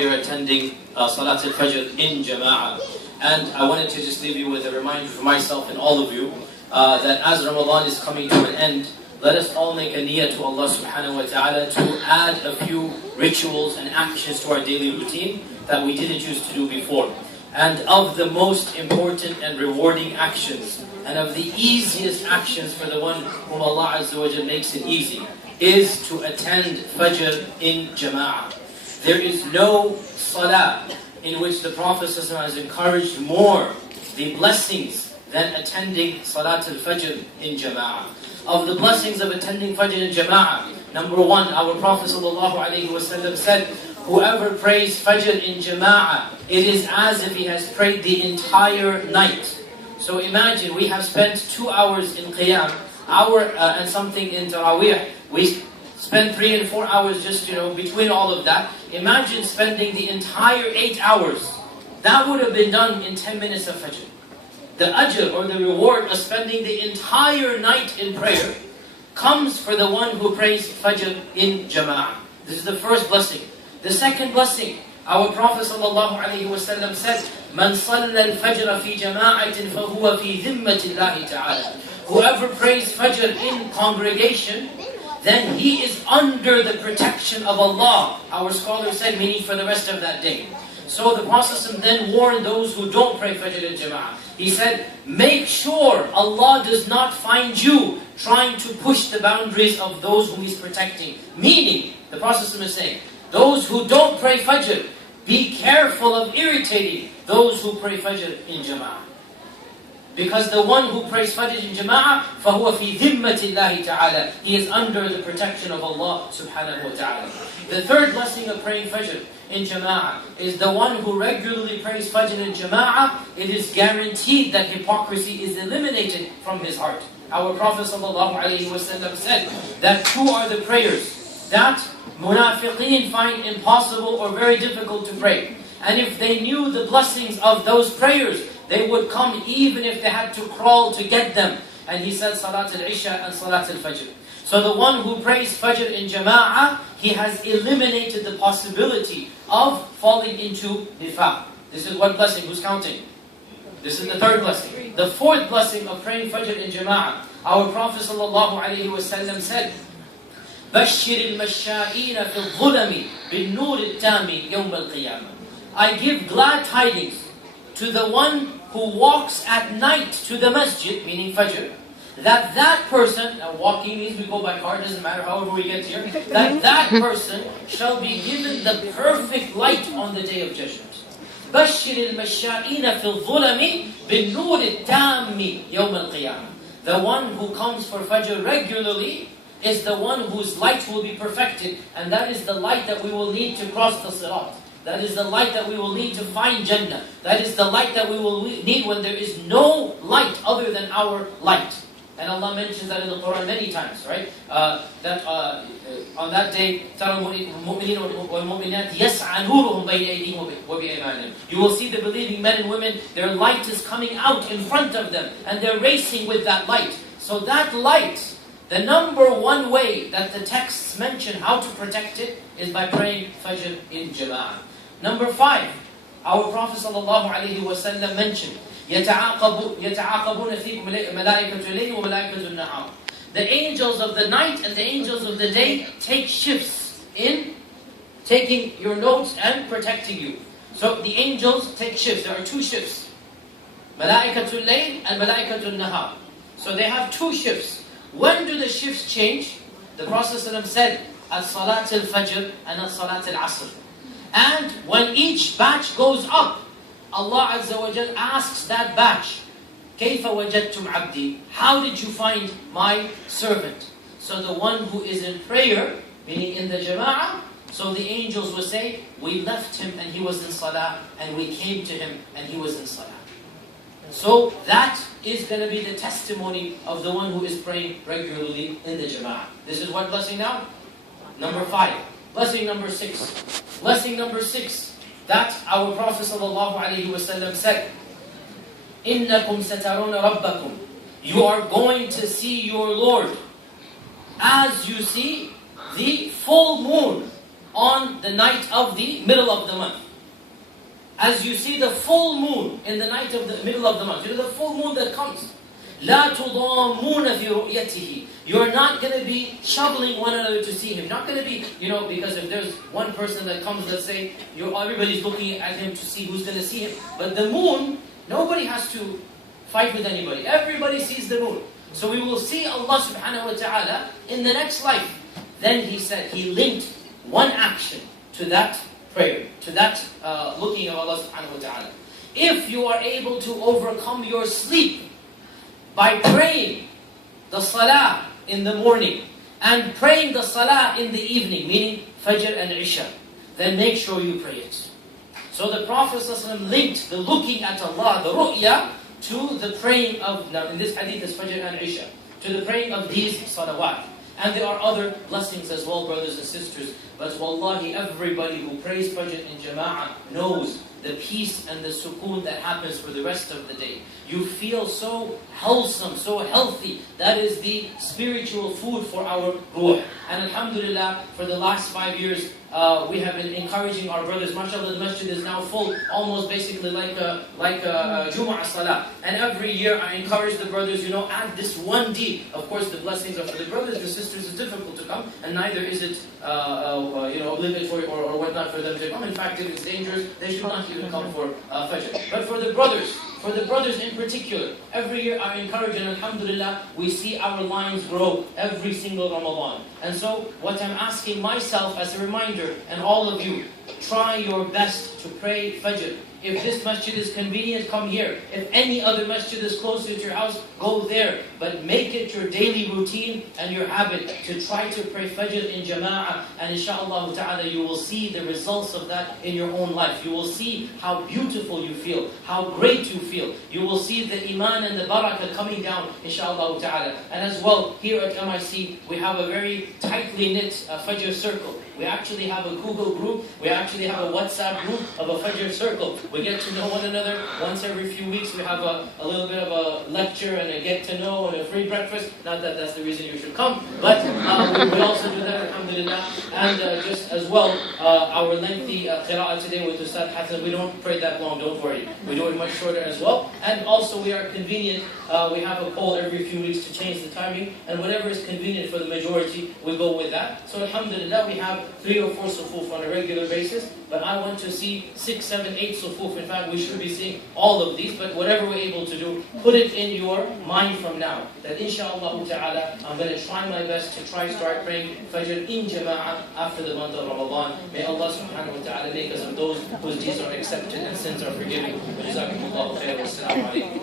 You're attending Salat al-Fajr in Jama'ah. And I wanted to just leave you with a reminder for myself and all of you that as Ramadan is coming to an end, let us all make a niyyah to Allah subhanahu wa ta'ala to add a few rituals and actions to our daily routine that we didn't used to do before. And of the most important and rewarding actions, and of the easiest actions for the one whom Allah Azza wa Jal makes it easy, is to attend Fajr in Jama'ah. There is no salah in which the Prophet ﷺ has encouraged more the blessings than attending Salat al-Fajr in Jama'ah. Of the blessings of attending Fajr in Jama'ah, number one, our Prophet ﷺ said, whoever prays Fajr in Jama'ah, it is as if he has prayed the entire night. So imagine, we have spent 2 hours in Qiyam, hour and something in Taraweeh. We spend 3 and 4 hours just, between all of that. Imagine spending the entire 8 hours. That would have been done in 10 minutes of Fajr. The ajr or the reward of spending the entire night in prayer comes for the one who prays Fajr in Jama'ah. This is the first blessing. The second blessing, our Prophet ﷺ said, "Man salla al-fajr fi jama'atin fahuwa fi dhimmati Allah ta'ala." Whoever prays Fajr in congregation, then he is under the protection of Allah. Our scholars said, meaning for the rest of that day. So the Prophet then warned those who don't pray Fajr in Jama'ah. He said, make sure Allah does not find you trying to push the boundaries of those whom He's protecting. Meaning, the Prophet is saying, those who don't pray Fajr, be careful of irritating those who pray Fajr in Jama'ah. Because the one who prays Fajr in Jama'ah, فَهُوَ فِي ذِمَّةِ اللَّهِ تَعَالَى. He is under the protection of Allah subhanahu wa ta'ala. The third blessing of praying Fajr in Jama'ah is the one who regularly prays Fajr in Jama'ah, it is guaranteed that hypocrisy is eliminated from his heart. Our Prophet ﷺ said that 2 are the prayers that munafiqeen find impossible or very difficult to pray. And if they knew the blessings of those prayers, they would come even if they had to crawl to get them. And he said Salat al-Isha and Salat al-Fajr. So the one who prays Fajr in Jama'ah, he has eliminated the possibility of falling into nifaq. This is what blessing? Who's counting? This is the third blessing. The fourth blessing of praying Fajr in Jama'ah, our Prophet ﷺ said, بَشِّرِ الْمَشَّائِينَ فِي الظُّلَمِ بِالنُّورِ التَّامِ يَوْمَ الْقِيَامَةِ. I give glad tidings to the one who walks at night to the masjid, meaning Fajr, that person, now walking means we go by car, doesn't matter however we get here, that person shall be given the perfect light on the day of judgment. بَشِّرِ الْمَشَّائِينَ فِي الظُّلَمِ بِالنُّورِ التَّامِ يَوْمَ الْقِيَامَةِ. The one who comes for Fajr regularly is the one whose light will be perfected, and that is the light that we will need to cross the Sirat. That is the light that we will need to find Jannah. That is the light that we will need when there is no light other than our light. And Allah mentions that in the Quran many times, right? That on that day, you will see the believing men and women, their light is coming out in front of them, and they're racing with that light. So that light, the number one way that the texts mention how to protect it is by praying Fajr in Jama'ah. Number 5, our Prophet ﷺ mentioned, يَتَعَاقَبُونَ فِيكُمْ مَلَائِكَةُ اللَّيْلِ وَمَلَائِكَةُ النَّهَارِ. The angels of the night and the angels of the day take shifts in taking your notes and protecting you. So the angels take shifts. There are 2 shifts. مَلَائِكَةُ اللَّيْلِ and مَلَائِكَةُ النَّهَارِ. So they have 2 shifts. When do the shifts change? The Prophet ﷺ said, As-Salat al-Fajr and As-Salat al-Asr. And when each batch goes up, Allah Azza wa Jal asks that batch, كَيْفَ وَجَدْتُمْ عَبْدِي? How did you find my servant? So the one who is in prayer, meaning in the Jama'ah, so the angels will say, we left him and he was in Salah, and we came to him and he was in Salah. So that is going to be the testimony of the one who is praying regularly in the Jama'ah. This is what blessing now? Number 5. Blessing number 6. Blessing number 6, that our Prophet ﷺ said, إِنَّكُمْ سَتَرُونَ رَبَّكُمْ. You are going to see your Lord as you see the full moon on the night of the middle of the month. As you see the full moon in the night of the middle of the month, you know the full moon that comes. لا تضامون في رؤيته. You're not going to be shoveling one another to see him. Not going to be, because if there's one person that comes, let's say, everybody's looking at him to see who's going to see him. But the moon, nobody has to fight with anybody. Everybody sees the moon. So we will see Allah subhanahu wa ta'ala in the next life. Then he said, he linked one action to that prayer, to that looking of Allah subhanahu wa ta'ala. If you are able to overcome your sleep by praying the salah in the morning and praying the salah in the evening, meaning Fajr and Isha, then make sure you pray it. So the Prophet ﷺ linked the looking at Allah, the ru'ya, to the praying of, now in this hadith is Fajr and Isha, to the praying of these salawat. And there are other blessings as well, brothers and sisters. But wallahi, everybody who prays Fajr in jama'ah knows the peace and the sukoon that happens for the rest of the day. You feel so wholesome, so healthy. That is the spiritual food for our ruh. And alhamdulillah, for the last 5 years, we have been encouraging our brothers. MashaAllah, the masjid is now full, almost basically like a jama3a salah. And every year I encourage the brothers, add this one deed. Of course, the blessings are for the brothers. The sisters is difficult to come, and neither is it obligatory or whatnot for them to come. In fact, if it's dangerous, they should not even come for Fajr. But for the brothers in particular, every year I encourage, and alhamdulillah, we see our lines grow every single Ramadan. And so, what I'm asking myself as a reminder, and all of you, try your best to pray Fajr. If this masjid is convenient, come here. If any other masjid is closer to your house, go there. But make it your daily routine and your habit to try to pray Fajr in jama'ah. And inshaAllah ta'ala, you will see the results of that in your own life. You will see how beautiful you feel, how great you feel. You will see the iman and the barakah coming down, inshaAllah ta'ala. And as well, here at MIC, we have a very tightly knit Fajr circle. We actually have a Google group. We actually have a WhatsApp group of a Fajr circle. We get to know one another. Once every few weeks, we have a little bit of a lecture and a get to know and a free breakfast. Not that that's the reason you should come, but we also do that, alhamdulillah. And just as well, our lengthy qira'ah today with Ustad Hassan, we don't pray that long, don't worry. We do it much shorter as well. And also we are convenient. We have a poll every few weeks to change the timing. And whatever is convenient for the majority, we go with that. So alhamdulillah, we have 3 or 4 sufuf on a regular basis, but I want to see 6, 7, 8 sufuf. In fact, we should be seeing all of these, but whatever we're able to do, put it in your mind from now, that inshaAllah ta'ala, I'm going to try my best to start praying Fajr in jama'ah after the month of Ramadan. May Allah subhanahu wa ta'ala make us of those whose deeds are accepted and sins are forgiven. Wa jazakumullahu khairan. Wassalamu alaikum.